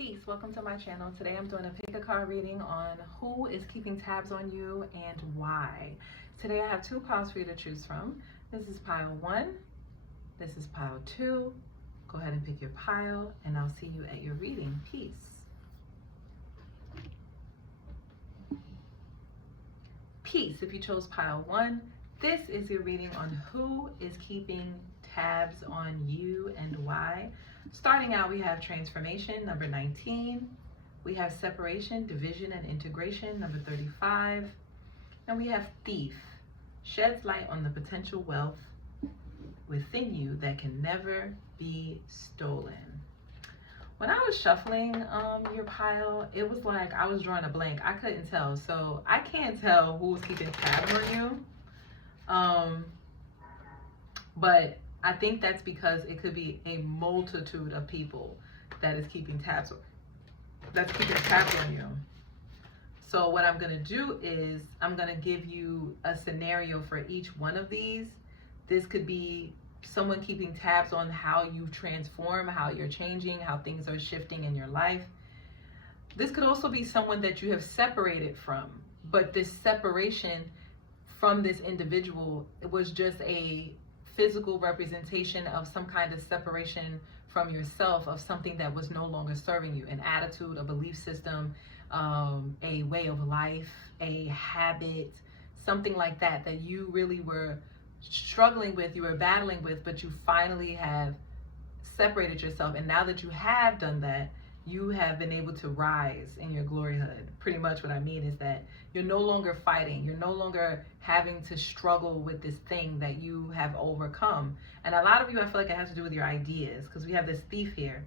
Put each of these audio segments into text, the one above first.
Peace, welcome to my channel. Today I'm doing a pick a card reading on who is keeping tabs on you and why. Today I have two piles for you to choose from. This is pile 1, this is pile 2. Go ahead and pick your pile and I'll see you at your reading. Peace. Peace, if you chose pile 1, this is your reading on who is keeping tabs on you and why. Starting out, we have transformation, number 19. We have separation, division, and integration, number 35. And we have thief, sheds light on the potential wealth within you that can never be stolen. When I was shuffling your pile, it was like I was drawing a blank. I couldn't tell. So I can't tell who's keeping tabs on you. But I think that's because it could be a multitude of people that is keeping tabs on you. So what I'm going to do is I'm going to give you a scenario for each one of these. This could be someone keeping tabs on how you transform, how you're changing, how things are shifting in your life. This could also be someone that you have separated from, but this separation from this individual, it was just a physical representation of some kind of separation from yourself, of something that was no longer serving you, an attitude, a belief system, a way of life, a habit, something like that you really were struggling with, you were battling with, but you finally have separated yourself. And now that you have done that, you have been able to rise in your gloryhood. Pretty much what I mean is that you're no longer fighting. You're no longer having to struggle with this thing that you have overcome. And a lot of you, I feel like it has to do with your ideas, because we have this thief here.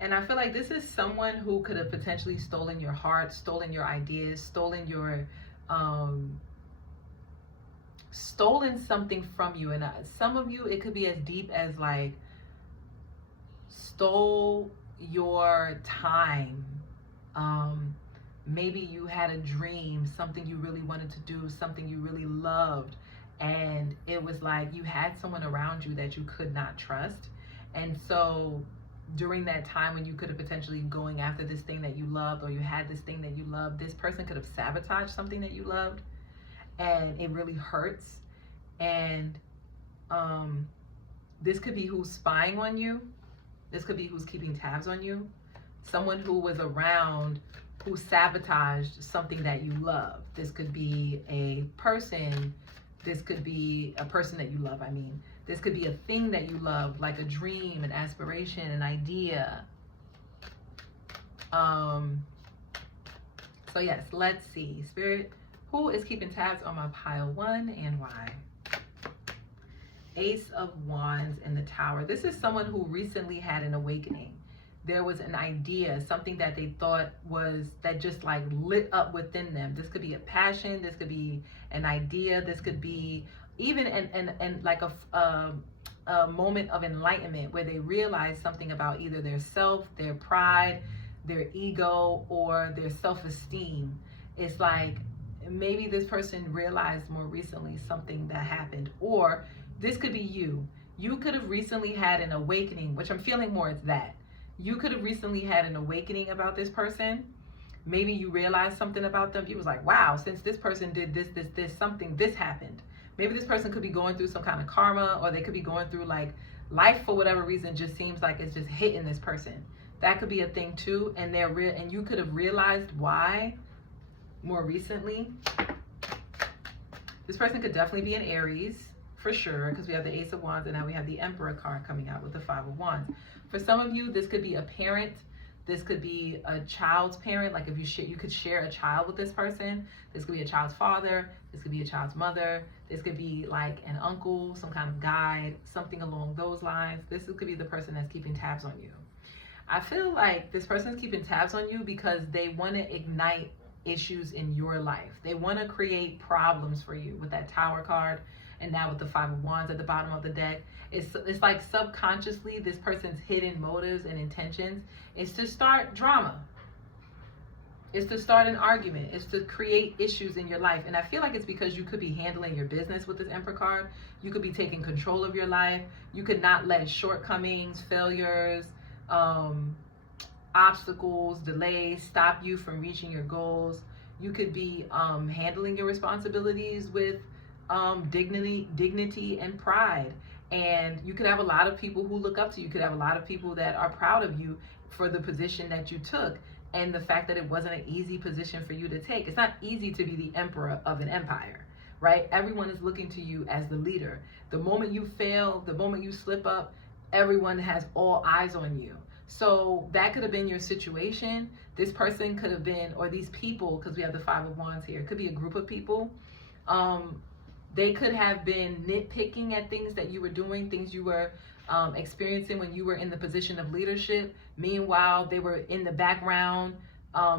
And I feel like this is someone who could have potentially stolen your heart, stolen your ideas, stolen your, stolen something from you. And some of you, it could be as deep as like stole your time. Maybe you had a dream, something you really wanted to do, something you really loved, and it was like you had someone around you that you could not trust. And so during that time when you could have potentially going after this thing that you loved, or you had this thing that you loved, this person could have sabotaged something that you loved, and it really hurts. And this could be who's spying on you. This could be who's keeping tabs on you. Someone who was around who sabotaged something that you love. This could be a person. This could be a person that you love, I mean. This could be a thing that you love, like a dream, an aspiration, an idea. So yes, let's see. Spirit, who is keeping tabs on my pile 1 and why? Ace of Wands in the Tower. This is someone who recently had an awakening. There was an idea, something that they thought was, that just like lit up within them. This could be a passion. This could be an idea. This could be even an like a moment of enlightenment where they realized something about either their self, their pride, their ego, or their self-esteem. It's like maybe this person realized more recently something that happened, or this could be you. You could have recently had an awakening, which I'm feeling more it's that. You could have recently had an awakening about this person. Maybe you realized something about them. You was like, wow, since this person did this, something, this happened. Maybe this person could be going through some kind of karma, or they could be going through like life for whatever reason just seems like it's just hitting this person. That could be a thing too. And and you could have realized why more recently. This person could definitely be an Aries, for sure, because we have the Ace of Wands and now we have the Emperor card coming out with the 5 of Wands. For some of you, this could be a parent. This could be a child's parent. Like if you could share a child with this person. This could be a child's father. This could be a child's mother. This could be like an uncle, some kind of guide, something along those lines. This could be the person that's keeping tabs on you. I feel like this person is keeping tabs on you because they want to ignite issues in your life. They want to create problems for you with that Tower card. And now with the 5 of Wands at the bottom of the deck, it's like subconsciously this person's hidden motives and intentions is to start drama. It's to start an argument. It's to create issues in your life. And I feel like it's because you could be handling your business with this Emperor card. You could be taking control of your life. You could not let shortcomings, failures, obstacles, delays stop you from reaching your goals. You could be handling your responsibilities with dignity and pride. And you could have a lot of people who look up to you. You could have a lot of people that are proud of you for the position that you took, and the fact that it wasn't an easy position for you to take. It's not easy to be the emperor of an empire, right? Everyone is looking to you as the leader. The moment you fail, the moment you slip up, everyone has all eyes on you. So that could have been your situation. This person could have been, or these people, because we have the Five of Wands here, it could be a group of people. They could have been nitpicking at things that you were doing, things you were experiencing when you were in the position of leadership. Meanwhile, they were in the background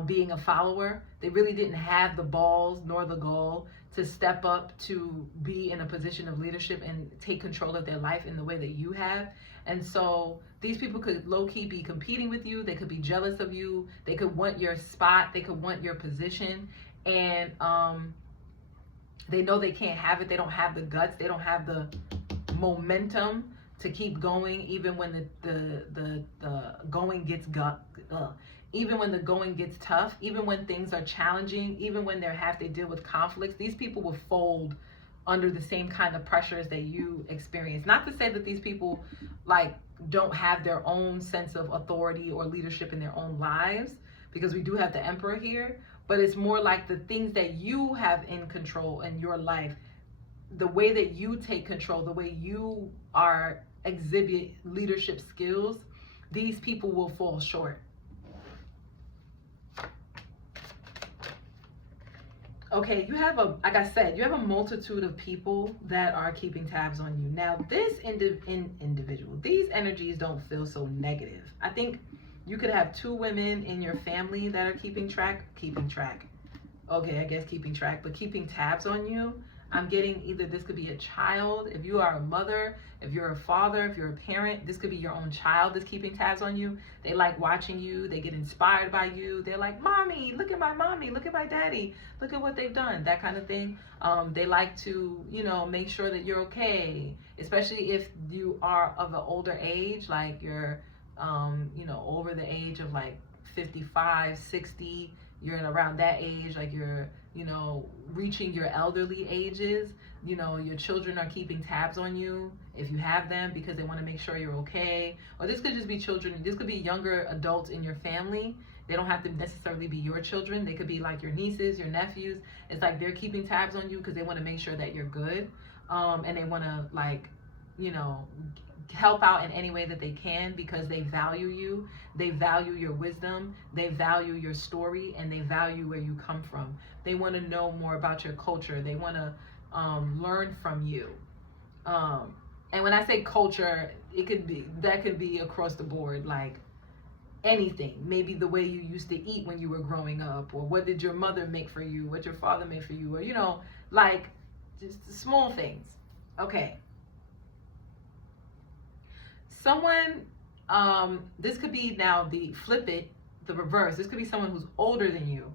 being a follower. They really didn't have the balls nor the gall to step up to be in a position of leadership and take control of their life in the way that you have. And so these people could low-key be competing with you. They could be jealous of you. They could want your spot. They could want your position. And they know they can't have it. They don't have the guts. They don't have the momentum to keep going, even when the going gets even when the going gets tough, even when things are challenging, even when they deal with conflicts. These people will fold under the same kind of pressures that you experience. Not to say that these people like don't have their own sense of authority or leadership in their own lives, because we do have the Emperor here, but it's more like the things that you have in control in your life, the way that you take control, the way you exhibit leadership skills, these people will fall short. Okay, you have like I said, you have a multitude of people that are keeping tabs on you. Now, this individual, these energies don't feel so negative. I think you could have two women in your family that are keeping track. Okay, I guess keeping track, but keeping tabs on you. I'm getting either this could be a child, if you are a mother, if you're a father, if you're a parent, this could be your own child that's keeping tabs on you. They like watching you. They get inspired by you. They're like, mommy, look at my mommy, look at my daddy, look at what they've done, that kind of thing. They like to, make sure that you're okay, especially if you are of an older age, like you're, over the age of like 55, 60, you're in around that age, like you're, reaching your elderly ages. Your children are keeping tabs on you if you have them, because they want to make sure you're okay. Or this could just be children. This could be younger adults in your family. They don't have to necessarily be your children. They could be like your nieces, your nephews. It's like they're keeping tabs on you because they want to make sure that you're good. And they want to help out in any way that they can, because they value you. They value your wisdom. They value your story, and they value where you come from. They want to know more about your culture. They want to learn from you. And when I say culture, that could be across the board, like anything. Maybe the way you used to eat when you were growing up, or what did your mother make for you, what your father made for you, or like just small things. Okay. Someone, this could be now the reverse. This could be someone who's older than you,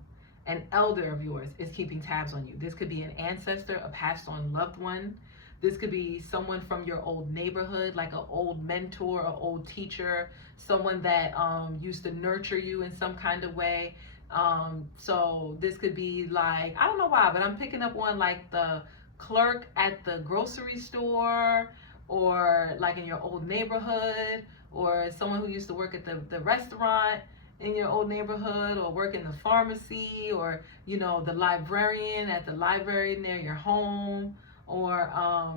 an elder of yours is keeping tabs on you. This could be an ancestor, a passed on loved one. This could be someone from your old neighborhood, like an old mentor, an old teacher, someone that used to nurture you in some kind of way. So this could be like, I don't know why, but I'm picking up one like the clerk at the grocery store, or like in your old neighborhood, or someone who used to work at the restaurant in your old neighborhood, or work in the pharmacy, or the librarian at the library near your home, or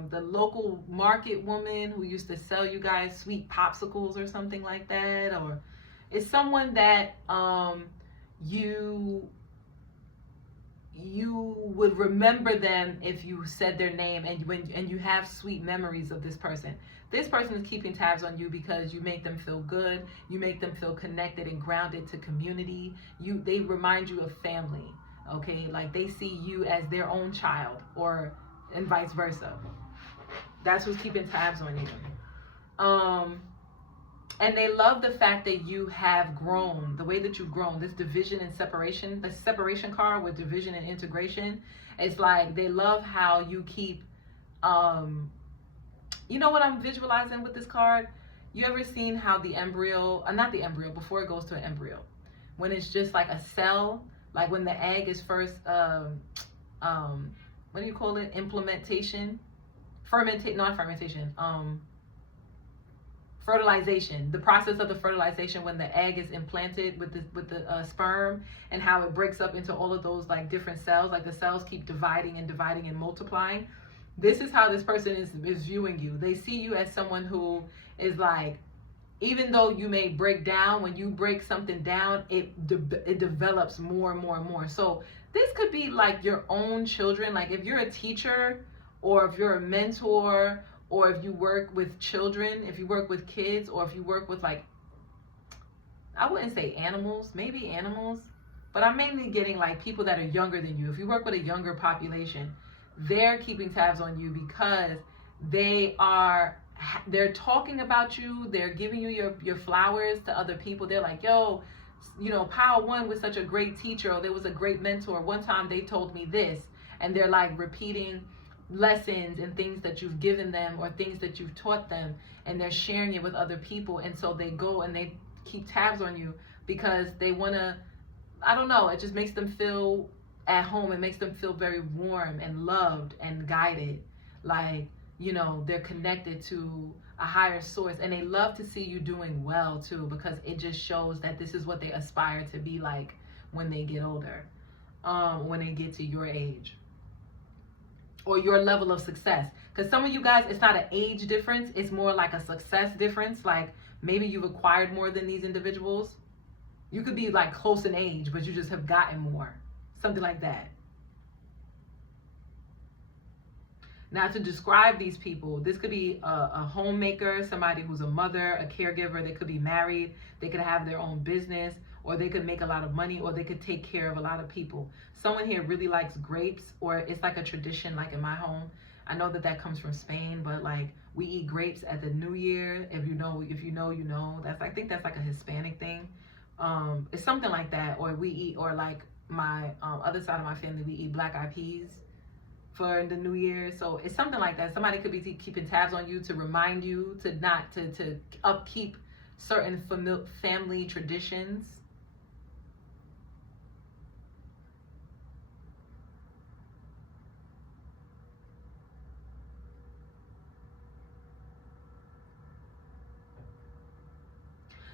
the local market woman who used to sell you guys sweet popsicles or something like that. Or it's someone that you would remember them if you said their name, and you have sweet memories of this person. This person is keeping tabs on you because you make them feel good. You make them feel connected and grounded to community. They remind you of family. Okay, like they see you as their own child, and vice versa. That's who's keeping tabs on you. And they love the fact that you have grown, the way that you've grown. This division and separation, the separation card with division and integration. It's like they love how you keep, what I'm visualizing with this card? You ever seen how the embryo, not the embryo, before it goes to an embryo, when it's just like a cell, like when the egg is first, what do you call it? Implementation? Not fermentation. Fertilization. The process of the fertilization when the egg is implanted with the sperm, and how it breaks up into all of those like different cells. Like the cells keep dividing and multiplying. This is how this person is viewing you. They see you as someone who is like, even though you may break down, when you break something down, it develops more and more and more. So this could be like your own children. Like if you're a teacher, or if you're a mentor, or if you work with children, if you work with kids, or if you work with like, I wouldn't say animals, maybe animals, but I'm mainly getting like people that are younger than you. If you work with a younger population, they're keeping tabs on you because they're talking about you. They're giving you your flowers to other people. They're like, yo, Pile 1 was such a great teacher, or there was a great mentor. One time they told me this, and they're like repeating lessons and things that you've given them or things that you've taught them, and they're sharing it with other people. And so they go and they keep tabs on you because they want to, I don't know, it just makes them feel at home. It makes them feel very warm and loved and guided, like they're connected to a higher source. And they love to see you doing well too, because it just shows that this is what they aspire to be like when they get older, when they get to your age or your level of success. Because some of you guys, it's not an age difference, it's more like a success difference. Like maybe you've acquired more than these individuals. You could be like close in age, but you just have gotten more, something like that. Now, to describe these people, this could be a homemaker, somebody who's a mother, a caregiver. They could be married, they could have their own business, or they could make a lot of money, or they could take care of a lot of people. Someone here really likes grapes, or it's like a tradition, like in my home. I know that comes from Spain, but like we eat grapes at the New Year. If you know, you know. I think that's like a Hispanic thing. It's something like that. Or we eat, or like my other side of my family, we eat black-eyed peas for the New Year. So it's something like that. Somebody could be keeping tabs on you to remind you to not to upkeep certain family traditions.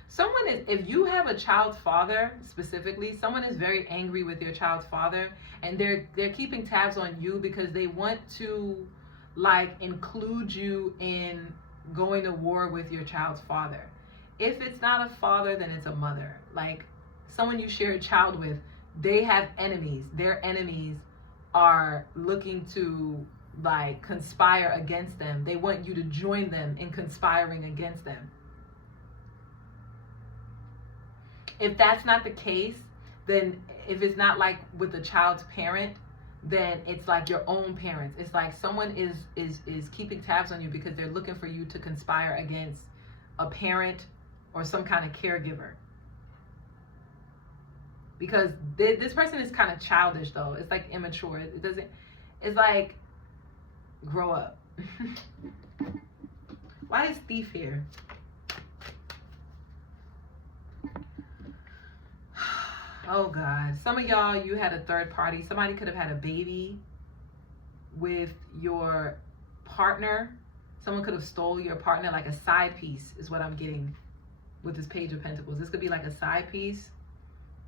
Someone is, if you have a child's father specifically, someone is very angry with your child's father, and they're keeping tabs on you because they want to like include you in going to war with your child's father. If it's not a father, then it's a mother. Like someone you share a child with, they have enemies. Their enemies are looking to like conspire against them. They want you to join them in conspiring against them. If that's not the case, then if it's not like with the child's parent, then it's like your own parents. It's like someone is keeping tabs on you because they're looking for you to conspire against a parent or some kind of caregiver. Because this person is kind of childish though. It's like immature. It's like, grow up. Why is thief here? Oh God, some of y'all, you had a third party. Somebody could have had a baby with your partner. Someone could have stole your partner, like a side piece is what I'm getting with this Page of Pentacles. This could be like a side piece.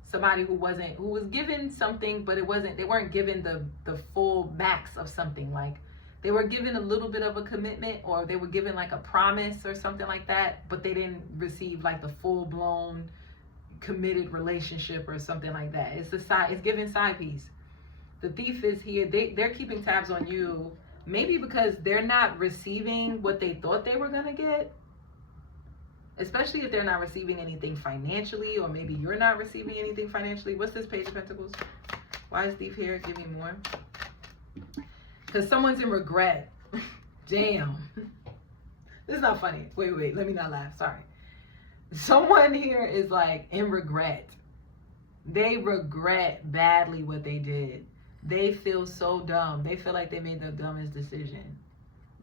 Somebody who was given something, but they weren't given the full max of something. Like they were given a little bit of a commitment, or they were given like a promise or something like that, but they didn't receive like the full blown committed relationship or something like that. It's giving side piece. The thief is here. They're keeping tabs on you, maybe because they're not receiving what they thought they were gonna get, especially if they're not receiving anything financially, or maybe you're not receiving anything financially. What's this Page of Pentacles? Why is thief here? Give me more. Because someone's in regret. Damn. This is not funny. Wait, let me not laugh. Sorry. Someone here is like in regret. They regret badly what they did. They feel so dumb. They feel like they made the dumbest decision.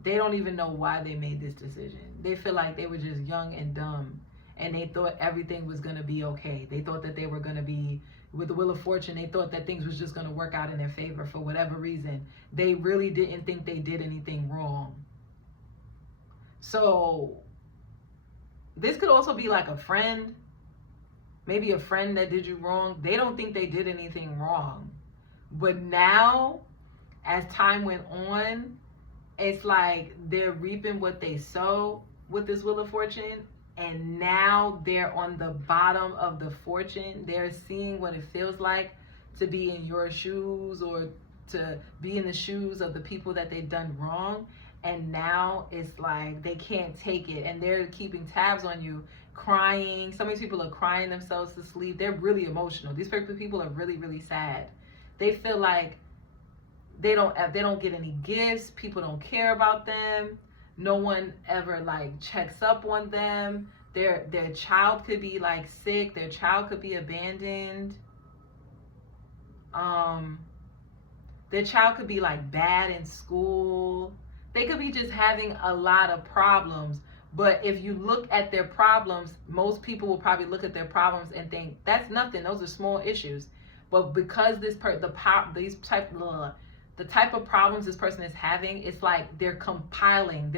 they don't even know why they made this decision. They feel like they were just young and dumb, and they thought everything was going to be okay. They thought that they were going to be, with the Wheel of Fortune, they thought that things was just going to work out in their favor for whatever reason. They really didn't think they did anything wrong. So this could also be like a friend, maybe a friend that did you wrong. They don't think they did anything wrong. But now, as time went on, it's like they're reaping what they sow with this Wheel of Fortune. And now they're on the bottom of the fortune. They're seeing what it feels like to be in your shoes, or to be in the shoes of the people that they've done wrong. And now it's like they can't take it, and they're keeping tabs on you, crying. Some of these people are crying themselves to sleep. They're really emotional. These people are really, really sad. They feel like they don't get any gifts. People don't care about them. No one ever like checks up on them. Their child could be like sick. Their child could be abandoned. Their child could be like bad in school. They could be just having a lot of problems. But if you look at their problems, most people will probably look at their problems and think that's nothing. Those are small issues. But because the type of problems this person is having, it's like they're compounding.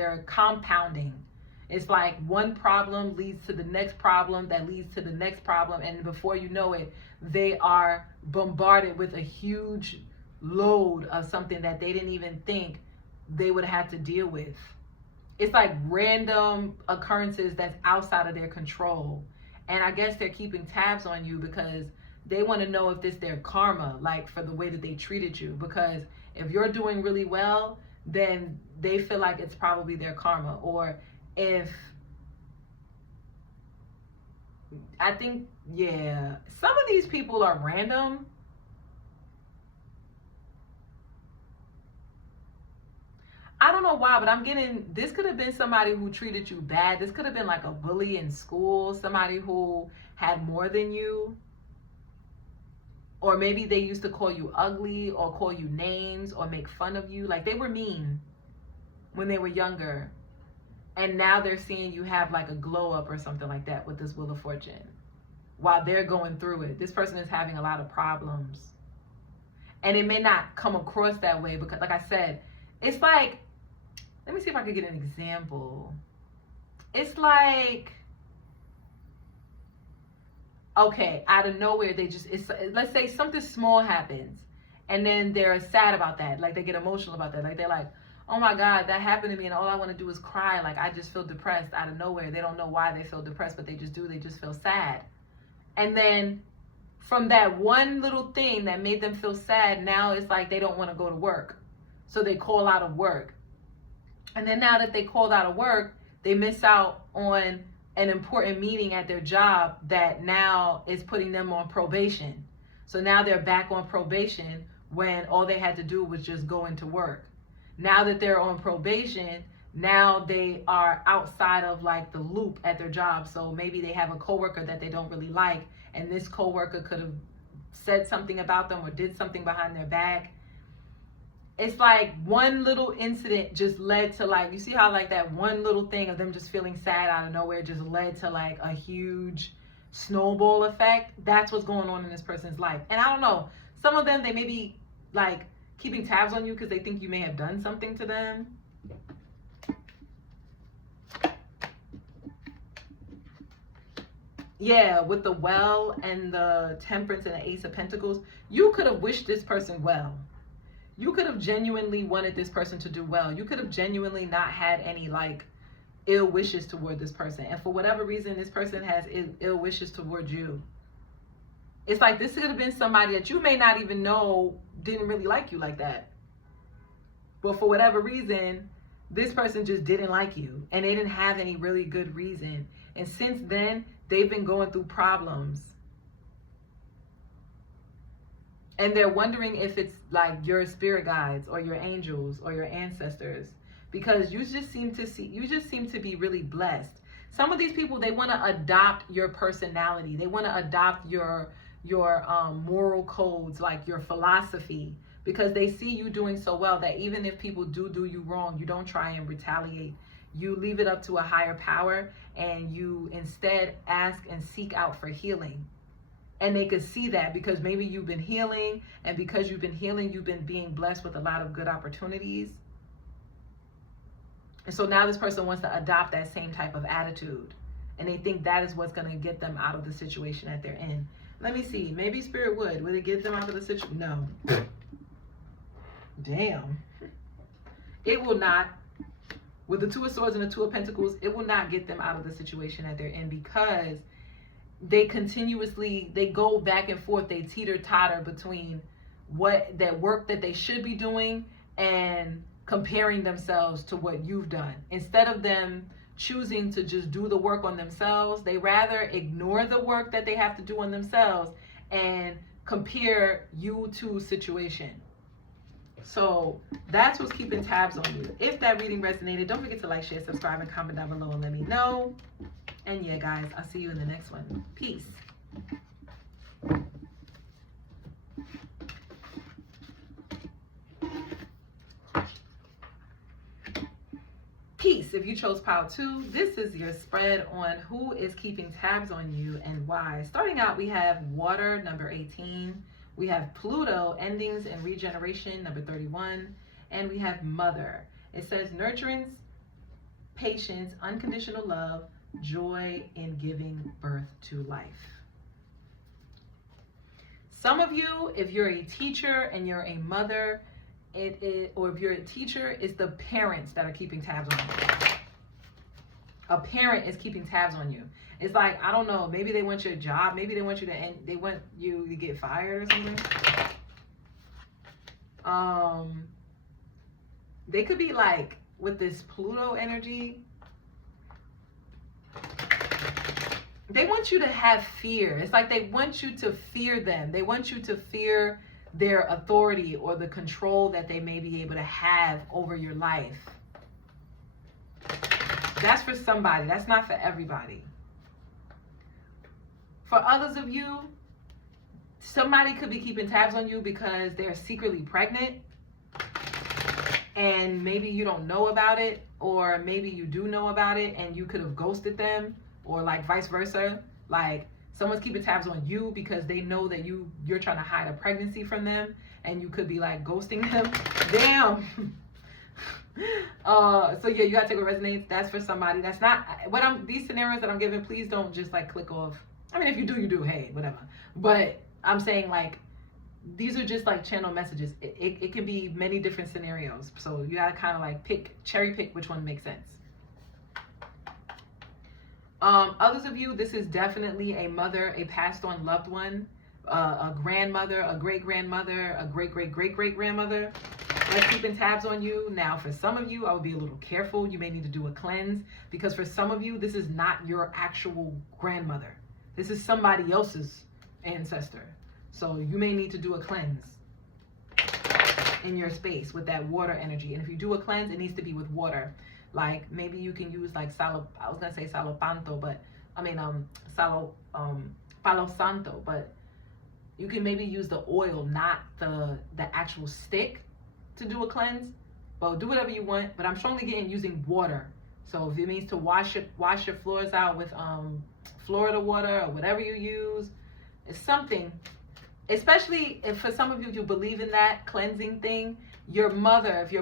It's like one problem leads to the next problem that leads to the next problem, and before you know it, they are bombarded with a huge load of something that they didn't even think they would have to deal with. It's like random occurrences that's outside of their control. And I guess they're keeping tabs on you because they want to know if this their karma, like for the way that they treated you. Because if you're doing really well, then they feel like it's probably their karma. Or if, I think, yeah, some of these people are random. I don't know why, but I'm getting, this could have been somebody who treated you bad. This could have been like a bully in school, somebody who had more than you. Or maybe they used to call you ugly or call you names or make fun of you. Like they were mean when they were younger. And now they're seeing you have like a glow up or something like that with this Wheel of Fortune while they're going through it. This person is having a lot of problems. And it may not come across that way because, like I said, it's like, let me see if I could get an example. It's like, okay, out of nowhere, let's say something small happens and then they're sad about that. Like they get emotional about that. Like they're like, oh my God, that happened to me and all I want to do is cry. Like I just feel depressed out of nowhere. They don't know why they feel depressed, but they just do. They just feel sad. And then from that one little thing that made them feel sad, now it's like they don't want to go to work. So they call out of work. And then now that they called out of work, they miss out on an important meeting at their job that now is putting them on probation. So now they're back on probation when all they had to do was just go into work. Now that they're on probation, now they are outside of like the loop at their job. So maybe they have a coworker that they don't really like, and this coworker could have said something about them or did something behind their back. It's like one little incident just led to like, you see how like that one little thing of them just feeling sad out of nowhere just led to like a huge snowball effect. That's what's going on in this person's life. And I don't know, some of them, they may be like keeping tabs on you because they think you may have done something to them. Yeah, with the Well and the Temperance and the Ace of Pentacles, you could have wished this person well. You could have genuinely wanted this person to do well. You could have genuinely not had any like ill wishes toward this person. And for whatever reason, this person has ill wishes toward you. It's like this could have been somebody that you may not even know didn't really like you like that. But for whatever reason, this person just didn't like you. And they didn't have any really good reason. And since then, they've been going through problems. And they're wondering if it's like your spirit guides or your angels or your ancestors, because you just seem to be really blessed. Some of these people, they want to adopt your personality. They want to adopt your moral codes, like your philosophy, because they see you doing so well that even if people do you wrong, you don't try and retaliate. You leave it up to a higher power, and you instead ask and seek out for healing. And they could see that because maybe you've been healing, and because you've been healing, you've been being blessed with a lot of good opportunities. And so now this person wants to adopt that same type of attitude, and they think that is what's going to get them out of the situation that they're in. Let me see. Maybe Spirit would it get them out of the situation? No. Damn. It will not. With the Two of Swords and the Two of Pentacles, it will not get them out of the situation that they're in, because they continuously, they go back and forth, they teeter-totter between that work that they should be doing and comparing themselves to what you've done. Instead of them choosing to just do the work on themselves, they rather ignore the work that they have to do on themselves and compare you to situation. So that's what's keeping tabs on you. If that reading resonated, don't forget to like, share, subscribe, and comment down below and let me know. And yeah, guys, I'll see you in the next one. Peace. Peace. If you chose pile 2, this is your spread on who is keeping tabs on you and why. Starting out, we have water, number 18. We have Pluto, endings and regeneration, number 31. And we have mother. It says nurturance, patience, unconditional love, joy in giving birth to life. Some of you, if you're a teacher and you're a mother, or if you're a teacher, it's the parents that are keeping tabs on you. A parent is keeping tabs on you. It's like, I don't know, maybe they want your job, maybe they want you to end, they want you to get fired or something. They could be like, with this Pluto energy, they want you to have fear. It's like they want you to fear them. They want you to fear their authority or the control that they may be able to have over your life. That's for somebody. That's not for everybody. For others of you, somebody could be keeping tabs on you because they're secretly pregnant and maybe you don't know about it, or maybe you do know about it and you could have ghosted them, or like vice versa. Like someone's keeping tabs on you because they know that you're trying to hide a pregnancy from them, and you could be like ghosting them. Damn. So yeah, you gotta take what resonates. That's for somebody. That's not these scenarios that I'm giving. Please don't just like click off. I mean, if you do, you do. Hey, whatever. But I'm saying, like, these are just like channel messages. It can be many different scenarios. So you gotta kind of like cherry pick which one makes sense. Others of you, this is definitely a mother, a passed on loved one, a grandmother, a great-grandmother, a great-great-great-great-grandmother. That's keeping tabs on you. Now, for some of you, I would be a little careful. You may need to do a cleanse, because for some of you, this is not your actual grandmother. This is somebody else's ancestor. So you may need to do a cleanse in your space with that water energy. And if you do a cleanse, it needs to be with water. Like maybe you can use like Palo Santo, but you can maybe use the oil, not the actual stick, to do a cleanse. Well, do whatever you want, but I'm strongly getting using water. So if it means to wash your floors out with Florida water or whatever you use, it's something. Especially if for some of you believe in that cleansing thing, if your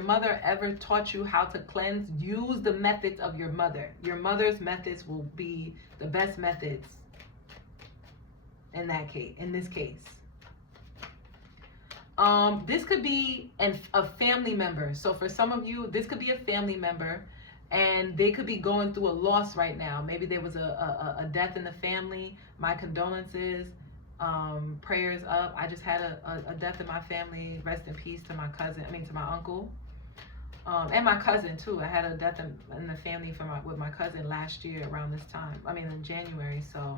mother ever taught you how to cleanse, use the methods of your mother. Your mother's methods will be the best methods in this case. This could be a family member. So for some of you, this could be a family member, and they could be going through a loss right now. Maybe there was a death in the family. My condolences. Prayers up. I just had a death in my family. Rest in peace to my uncle, and my cousin too. I had a death in the family with my cousin last year around this time. In January. So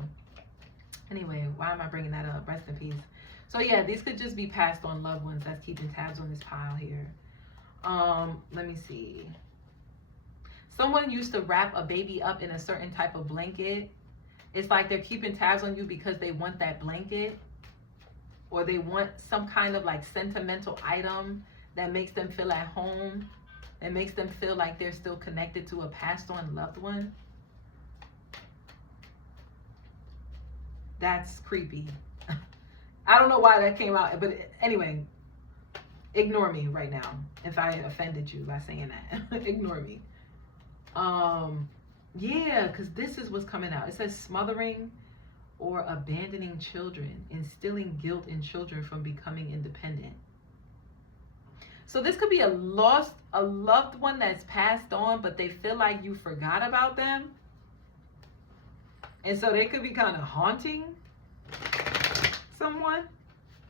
anyway, why am I bringing that up? Rest in peace. So yeah, these could just be passed on loved ones that's keeping tabs on this pile here. Let me see. Someone used to wrap a baby up in a certain type of blanket. It's like they're keeping tabs on you because they want that blanket. or they want some kind of like sentimental item that makes them feel at home, and makes them feel like they're still connected to a passed on loved one. That's creepy. I don't know why that came out, but anyway, ignore me right now if I offended you by saying that. Ignore me. Yeah, because this is what's coming out. It says smothering or abandoning children, instilling guilt in children from becoming independent. So this could be a loved one that's passed on, but they feel like you forgot about them. And so they could be kind of haunting someone.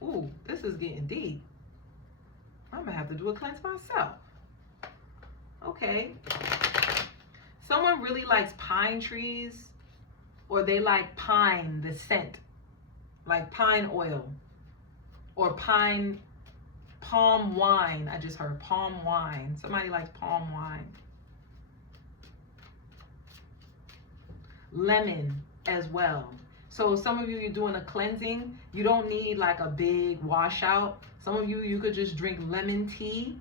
Ooh, this is getting deep. I'm gonna have to do a cleanse myself. Okay. Someone really likes pine trees, or they like pine, the scent, like pine oil, or palm wine. I just heard palm wine. Somebody likes palm wine. Lemon as well. So some of you, you're doing a cleansing. You don't need like a big washout. Some of you, you could just drink lemon tea,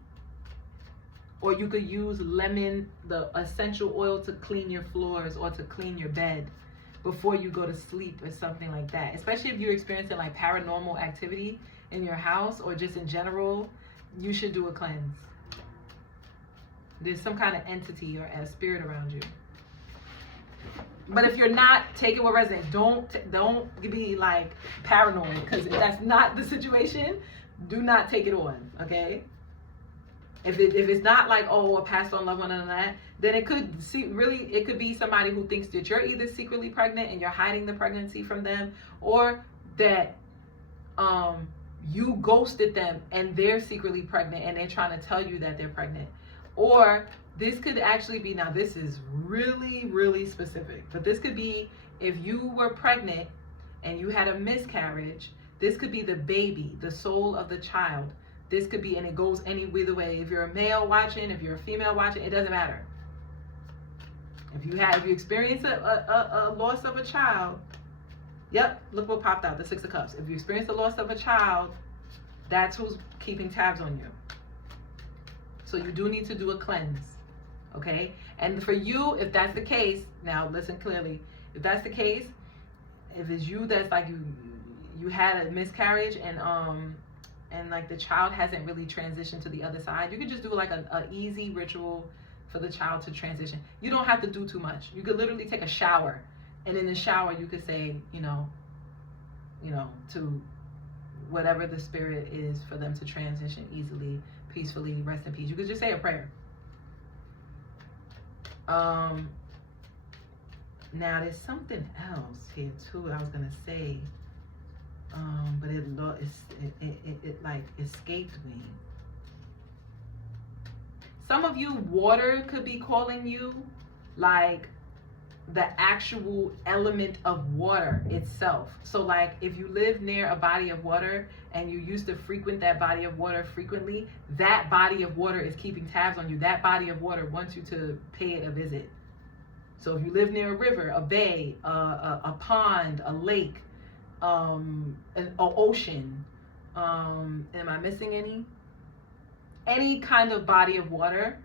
or you could use lemon, the essential oil, to clean your floors or to clean your bed before you go to sleep or something like that. Especially if you're experiencing like paranormal activity in your house or just in general, you should do a cleanse. There's some kind of entity or a spirit around you. But if you're not, take it with resonance. Don't be like paranoid, because if that's not the situation, do not take it on, okay? If it's not like, oh, a passed on loved one and that, then it could be somebody who thinks that you're either secretly pregnant and you're hiding the pregnancy from them, or that you ghosted them and they're secretly pregnant and they're trying to tell you that they're pregnant. Or this could actually be, now this is really, really specific, but this could be if you were pregnant and you had a miscarriage. This could be the baby, the soul of the child. This could be, and it goes any either way. If you're a male watching, if you're a female watching, it doesn't matter. If you experience a loss of a child, yep, look what popped out, the Six of Cups. If you experience the loss of a child, that's who's keeping tabs on you. So you do need to do a cleanse, okay? And for you, if that's the case, now listen clearly. If that's the case, if it's you that's like you had a miscarriage and like the child hasn't really transitioned to the other side, you could just do like a easy ritual for the child to transition. You don't have to do too much. You could literally take a shower, and in the shower you could say, you know, to whatever the spirit is, for them to transition easily, peacefully, rest in peace. You could just say a prayer. Now there's something else here too I was gonna say, but it like escaped me. Some of you, water could be calling you, like the actual element of water itself. So like if you live near a body of water and you used to frequent that body of water frequently, that body of water is keeping tabs on you. That body of water wants you to pay it a visit. So if you live near a river, a bay, a pond, a lake, an ocean, am I missing any? Any kind of body of water,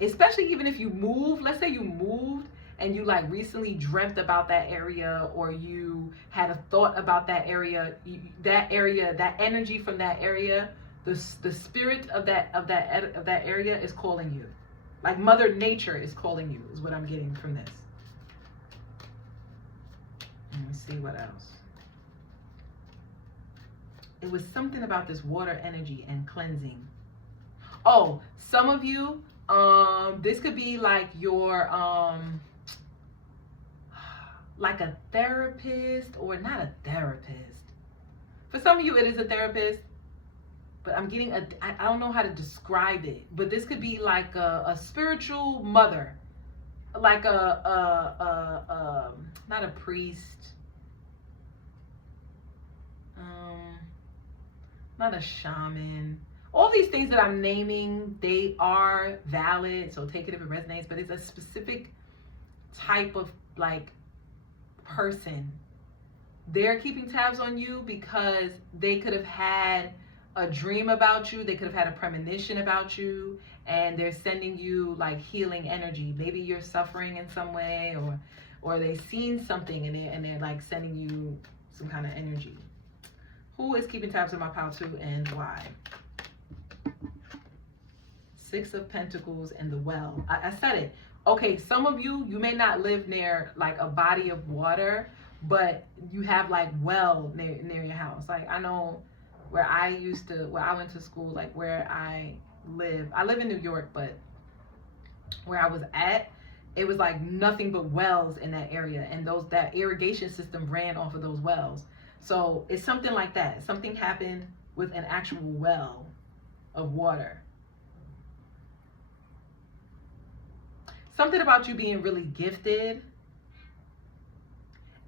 especially even if you move, let's say you moved and you like recently dreamt about that area, or you had a thought about that area, that energy from that area, the spirit of that area is calling you. Like Mother Nature is calling you, is what I'm getting from this. Let me see what else. It was something about this water energy and cleansing. Oh, some of you, this could be like your, like a therapist, or not a therapist. For some of you, it is a therapist, but I'm getting I don't know how to describe it, but this could be like a spiritual mother, like not a priest, not a shaman. All these things that I'm naming, they are valid, so take it if it resonates, but it's a specific type of like person they're keeping tabs on you because they could have had a dream about you, they could have had a premonition about you, and they're sending you like healing energy. Maybe you're suffering in some way, or they've seen something and they're like sending you some kind of energy. Who is keeping tabs on my pile 2 and why? 6 of Pentacles and the well. I said it. Okay, some of you may not live near like a body of water, but you have like well near your house. Like I know where I went to school, like where I live in New York, but where I was at, it was like nothing but wells in that area, and that irrigation system ran off of those wells. So it's something like that. Something happened with an actual well of water. Something about you being really gifted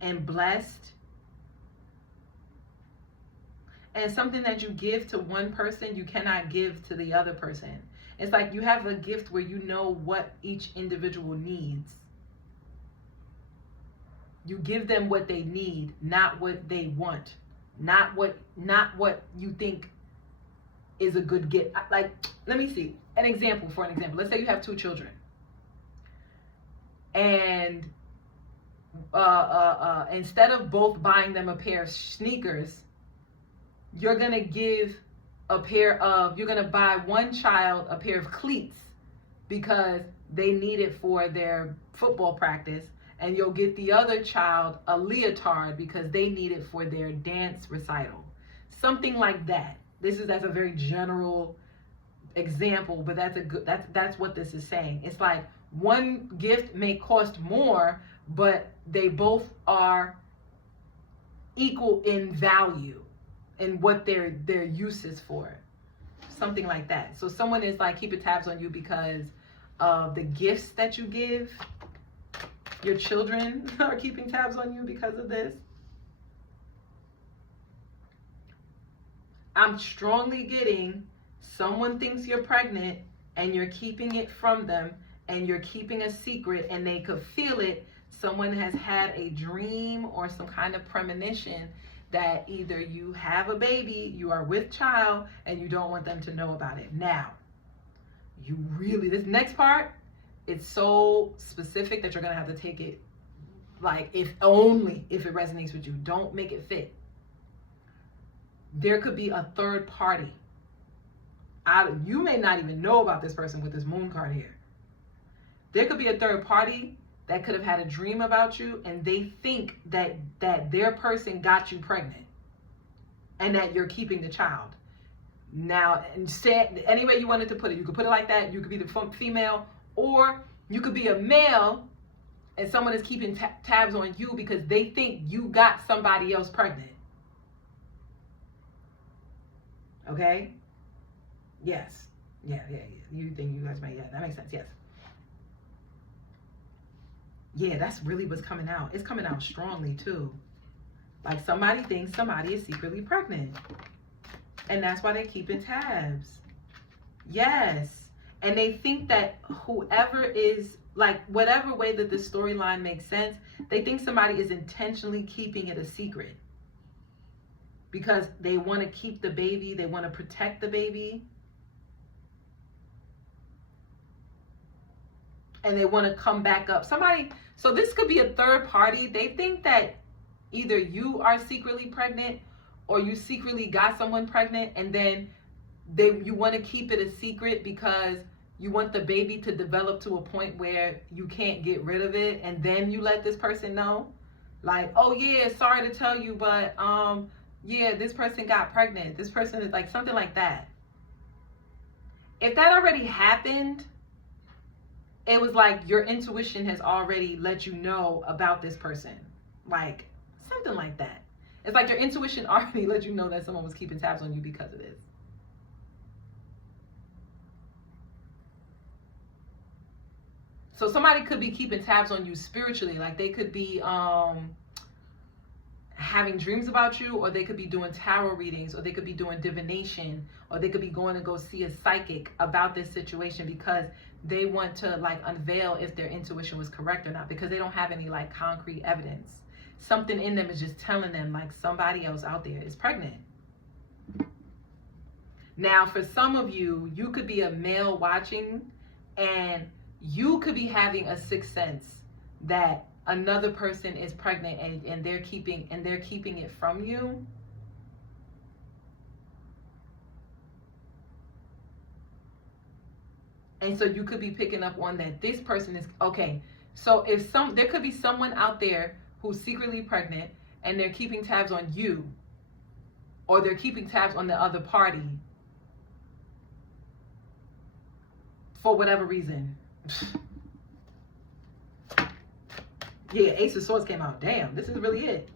and blessed, and something that you give to one person, you cannot give to the other person. It's like you have a gift where you know what each individual needs. You give them what they need, not what they want, not what you think is a good gift. Like, let me see an example. For an example, let's say you have 2 children, and instead of both buying them a pair of sneakers, you're gonna buy one child a pair of cleats because they need it for their football practice, and you'll get the other child a leotard because they need it for their dance recital. Something like that. That's a very general example, but that's what this is saying. It's like one gift may cost more, but they both are equal in value and what their use is for. Something like that. So someone is like keeping tabs on you because of the gifts that you give. Your children are keeping tabs on you because of this. I'm strongly getting someone thinks you're pregnant and you're keeping it from them, and you're keeping a secret, and they could feel it. Someone has had a dream or some kind of premonition that either you have a baby, you are with child, and you don't want them to know about it. Now, this next part, it's so specific that you're gonna have to take it like if it resonates with you. Don't make it fit. There could be a third party. You may not even know about this person with this moon card here. There could be a third party that could have had a dream about you, and they think that their person got you pregnant and that you're keeping the child. Now, any way you wanted to put it, you could put it like that. You could be the female, or you could be a male and someone is keeping tabs on you because they think you got somebody else pregnant. Okay? Yes. Yeah. You think you guys may, yeah, that makes sense, yes. Yeah, that's really what's coming out. It's coming out strongly too. Like somebody thinks somebody is secretly pregnant. And that's why they're keeping tabs. Yes. And they think that whoever is, like, whatever way that the storyline makes sense, they think somebody is intentionally keeping it a secret. Because they want to keep the baby, they want to protect the baby. And they want to come back up. So this could be a third party. They think that either you are secretly pregnant or you secretly got someone pregnant, and then you want to keep it a secret because you want the baby to develop to a point where you can't get rid of it, and then you let this person know. Like, oh yeah, sorry to tell you, but yeah, this person got pregnant. This person is like something like that. If that already happened, it was like your intuition has already let you know about this person. Like something like that. It's like your intuition already let you know that someone was keeping tabs on you because of this. So somebody could be keeping tabs on you spiritually. Like they could be having dreams about you, or they could be doing tarot readings, or they could be doing divination, or they could be going to go see a psychic about this situation because they want to like unveil if their intuition was correct or not, because they don't have any like concrete evidence. something in them is just telling them like somebody else out there is pregnant. Now, for some of you, you could be a male watching, and you could be having a sixth sense that another person is pregnant, and they're keeping it from you. And so you could be picking up on that this person is okay. So there could be someone out there who's secretly pregnant, and they're keeping tabs on you, or they're keeping tabs on the other party for whatever reason. Yeah, Ace of Swords came out. Damn, this is really it.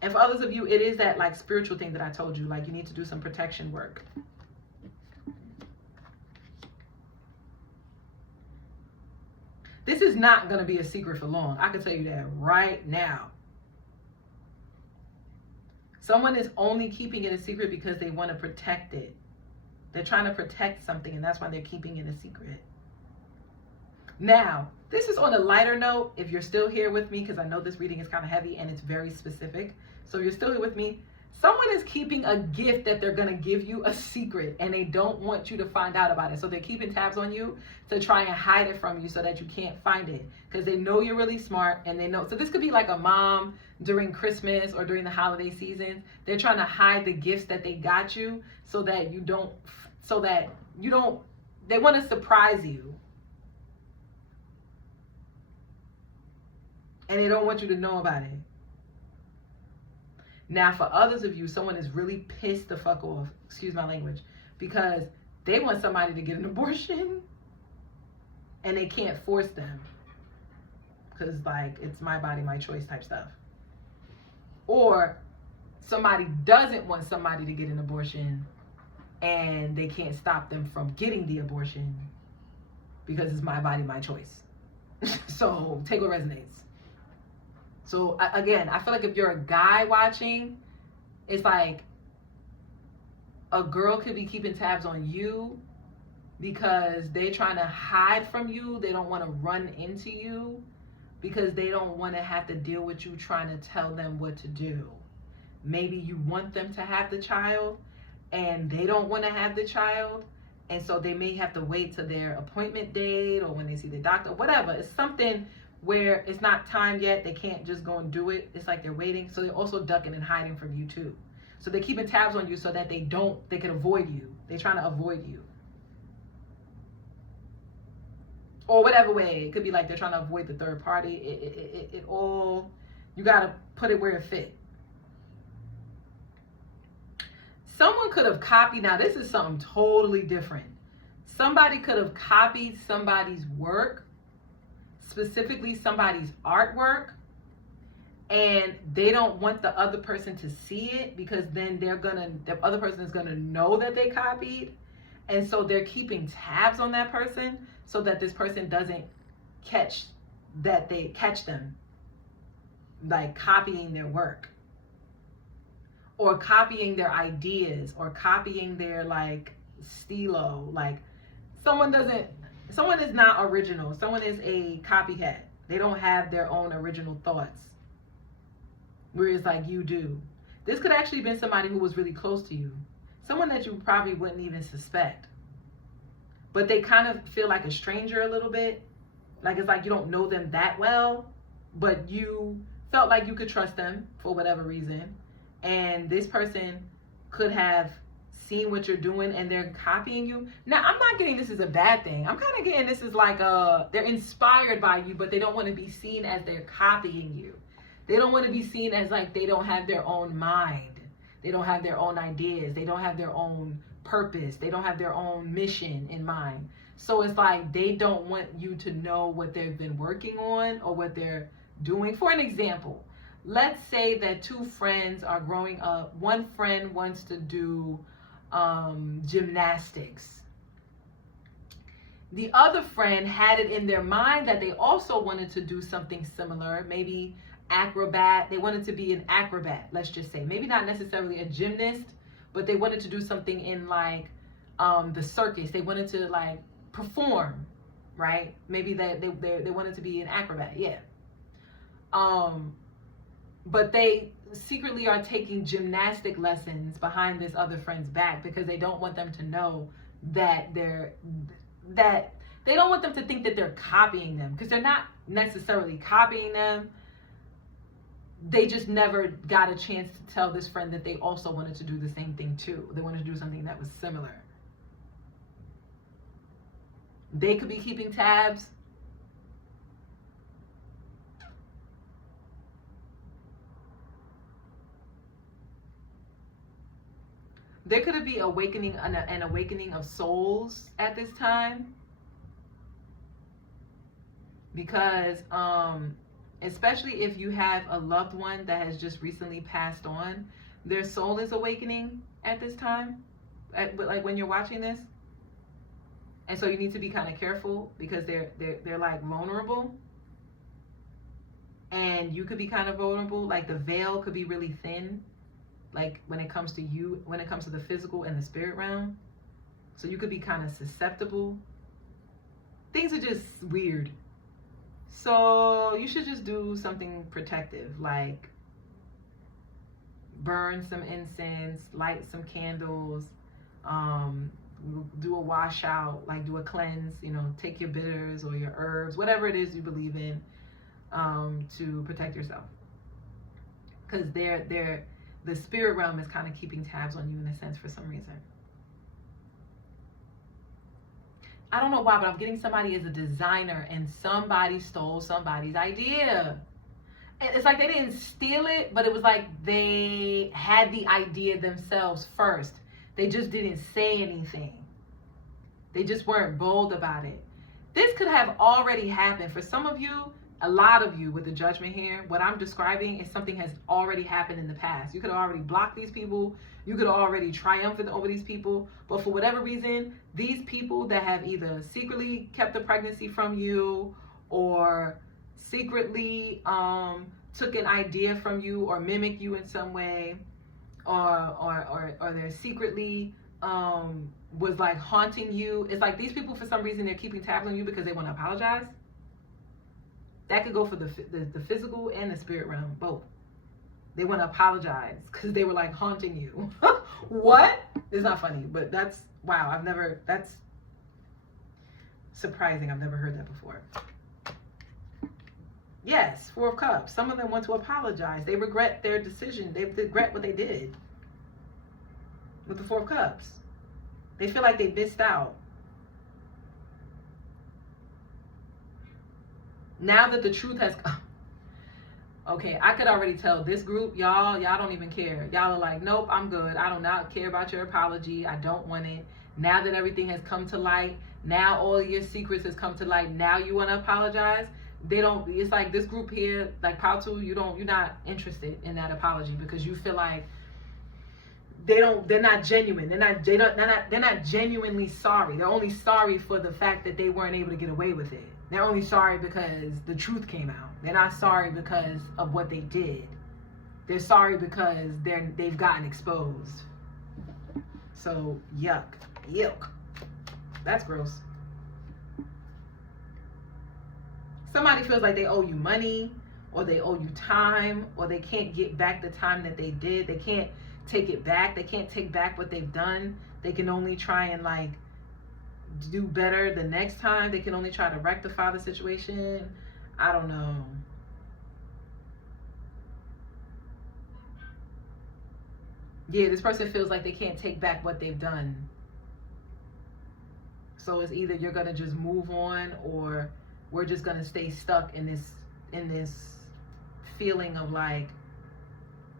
And for others of you, it is that like spiritual thing that I told you, like you need to do some protection work. This is not going to be a secret for long. I can tell you that right now. Someone is only keeping it a secret because they want to protect it. They're trying to protect something, and that's why they're keeping it a secret. Now, this is on a lighter note. If you're still here with me, because I know this reading is kind of heavy and it's very specific. So if you're still here with me, someone is keeping a gift that they're going to give you a secret, and they don't want you to find out about it. So they're keeping tabs on you to try and hide it from you so that you can't find it, because they know you're really smart, and they know. So this could be like a mom during Christmas or during the holiday season. They're trying to hide the gifts that they got you so that you don't, they want to surprise you. And they don't want you to know about it. Now, for others of you, someone is really pissed the fuck off, excuse my language, because they want somebody to get an abortion and they can't force them because, like, it's my body, my choice type stuff. Or somebody doesn't want somebody to get an abortion and they can't stop them from getting the abortion because it's my body, my choice. So take what resonates. So again, I feel like if you're a guy watching, it's like a girl could be keeping tabs on you because they're trying to hide from you. They don't want to run into you because they don't want to have to deal with you trying to tell them what to do. Maybe you want them to have the child and they don't want to have the child. And so they may have to wait to their appointment date or when they see the doctor, whatever. It's something where it's not time yet. They can't just go and do it. It's like they're waiting. So they're also ducking and hiding from you too. So they're keeping tabs on you so that they can avoid you. They're trying to avoid you. Or whatever way. It could be like they're trying to avoid the third party. It all, you got to put it where it fit. Someone could have copied, now this is something totally different. Somebody could have copied somebody's work, specifically somebody's artwork, and they don't want the other person to see it because then the other person is gonna know that they copied. And so they're keeping tabs on that person so that this person doesn't catch them like copying their work or copying their ideas or copying their like stilo. Like someone is not original. Someone is a copycat. They don't have their own original thoughts. Whereas like you do. This could actually have been somebody who was really close to you. Someone that you probably wouldn't even suspect. But they kind of feel like a stranger a little bit. Like it's like you don't know them that well, but you felt like you could trust them for whatever reason. And this person could have seen what you're doing and they're copying you. Now, I'm not getting this as a bad thing. I'm kind of getting this as like they're inspired by you, but they don't want to be seen as they're copying you. They don't want to be seen as like they don't have their own mind. They don't have their own ideas. They don't have their own purpose. They don't have their own mission in mind. So it's like they don't want you to know what they've been working on or what they're doing. For an example, let's say that two friends are growing up. One friend wants to do gymnastics. The other friend had it in their mind that they also wanted to do something similar, maybe acrobat. They wanted to be an acrobat, let's just say. Maybe not necessarily a gymnast, but they wanted to do something in like the circus. They wanted to like perform, right? Maybe they wanted to be an acrobat, yeah. but they secretly are taking gymnastic lessons behind this other friend's back because they don't want them to know that they don't want them to think that they're copying them, because they're not necessarily copying them. They just never got a chance to tell this friend that they also wanted to do the same thing too. They wanted to do something that was similar. They could be keeping tabs. There could be an awakening of souls at this time, because especially if you have a loved one that has just recently passed on, their soul is awakening at this time, like when you're watching this. And so you need to be kind of careful, because they're like vulnerable, and you could be kind of vulnerable. Like the veil could be really thin, like when it comes to you, when it comes to the physical and the spirit realm. So you could be kind of susceptible. Things are just weird. So you should just do something protective, like burn some incense, light some candles, do a washout, like do a cleanse, take your bitters or your herbs, whatever it is you believe in, to protect yourself. Because the spirit realm is kind of keeping tabs on you in a sense for some reason. I don't know why, but I'm getting somebody as a designer, and somebody stole somebody's idea. It's like they didn't steal it, but it was like they had the idea themselves first. They just didn't say anything. They just weren't bold about it. This could have already happened. For some of you, a lot of you with the judgment here, what I'm describing is something has already happened in the past. You could have already blocked these people. You could have already triumphed over these people. But for whatever reason, these people that have either secretly kept the pregnancy from you, or secretly took an idea from you or mimicked you in some way, or they're secretly was like haunting you. It's like these people, for some reason, they're keeping tabs on you because they want to apologize. That could go for the physical and the spirit realm, both. They want to apologize because they were like haunting you. What? It's not funny, but that's, wow, that's surprising. I've never heard that before. Yes, 4 of Cups. Some of them want to apologize. They regret their decision. They regret what they did with the 4 of Cups. They feel like they missed out. Now that the truth has come. Okay, I could already tell this group, y'all don't even care. Y'all are like, nope, I'm good. I do not care about your apology. I don't want it. Now that everything has come to light, now all of your secrets has come to light, now you want to apologize. They don't, it's like this group here, like Pautu, you're not interested in that apology, because you feel like they're not genuine. They're not genuinely sorry. They're only sorry for the fact that they weren't able to get away with it. They're only sorry because the truth came out. They're not sorry because of what they did. They're sorry because they've gotten exposed. So yuck. That's gross. Somebody feels like they owe you money, or they owe you time, or they can't get back the time that they did. They can't take it back. They can't take back what they've done. They can only try and like do better the next time. They can only try to rectify the situation. I don't know. Yeah, this person feels like they can't take back what they've done. So it's either you're gonna just move on, or we're just gonna stay stuck in this feeling of like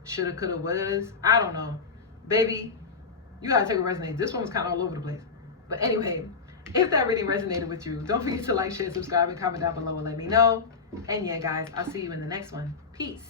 shoulda, coulda, wouldas. I don't know. Baby, you gotta take a resonate. This one was kind of all over the place. But anyway, if that really resonated with you, don't forget to like, share, subscribe, and comment down below and let me know. And yeah, guys, I'll see you in the next one. Peace.